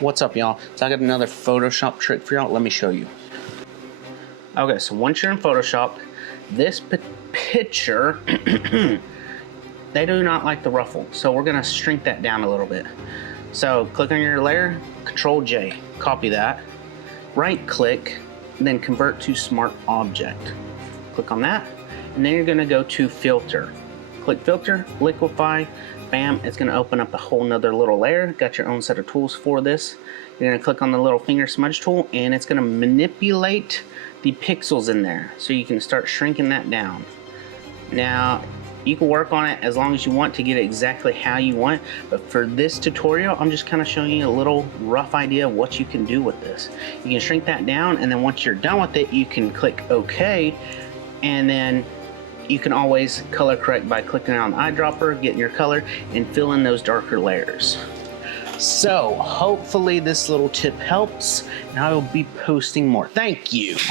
What's up, y'all? So I got another Photoshop trick for y'all. Let me show you. Okay, so once you're in Photoshop, this picture, they do not like the ruffle. So we're gonna shrink that down a little bit. So click on your layer, Control J, copy that, right click, then convert to Smart Object. Click on that, and then you're gonna go to Filter. Click Filter, Liquify, bam, it's gonna open up a whole nother little layer. Got your own set of tools for this. You're gonna click on the Little FingerSmudge Tool, and it's gonna manipulate the pixels in there. So you can start shrinking that down. Now, you can work on it as long as you want to get it exactly how you want, but for this tutorial, I'm just kind of showing you a little rough idea of what you can do with this. You can shrink that down, and then once you're done with it, you can click OK, and then you can always color correct by clicking on the eyedropper, getting your color, and fill in those darker layers. So hopefully this little tip helps, and I will be posting more. Thank you.